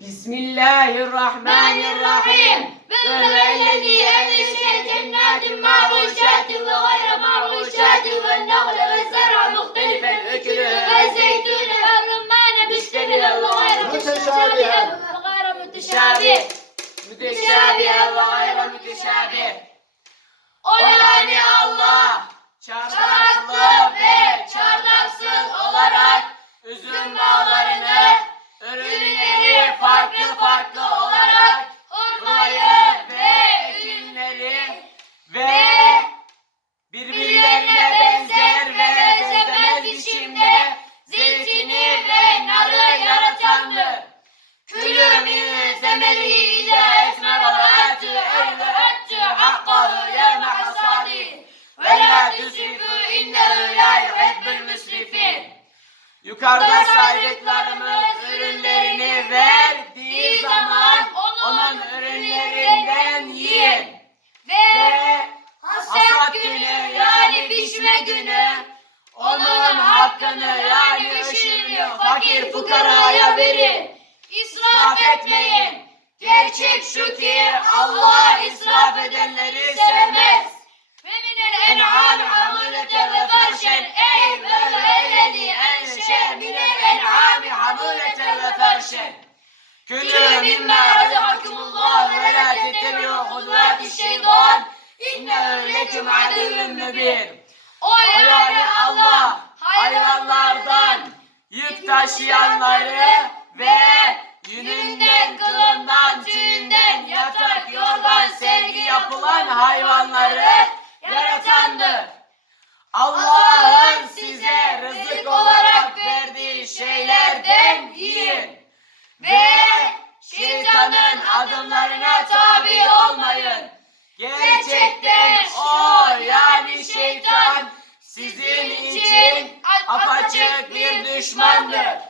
Bismillahirrahmanirrahim. وهو الذي أنشأ جنات معروشات وغير معروشات والنخل والزرع مختلفا. أكله والزيتون والرمان مشتبها وغير متشابها وغير متشابه. متشابها وغير متشابه. Yukarıda saydıklarımız ürünlerini verdiği zaman onun ürünlerinden yiyin. Ve hasat günü yani biçme günü onun hakkını yani ışığını fakir fukaraya verin. İsraf etmeyin. Gerçek şu ki Allah israf edenleri sevmez. Ve minel en'ami hamulete ve ferşen ey ve vellezi enşe minel en'ami hamulete ve ferşen. Külü mimma razakakumullah ve la tettebi'u hudvati şeytan innehu leküm aduvun mübin. O yani Allah hayvanlardan yük taşıyanları hayvanları yaratandır. Allah'ın size rızık olarak verdiği şeylerden yiyin ve şeytanın adımlarına tabi olmayın. Gerçekten o yani şeytan sizin için apaçık bir düşmandır.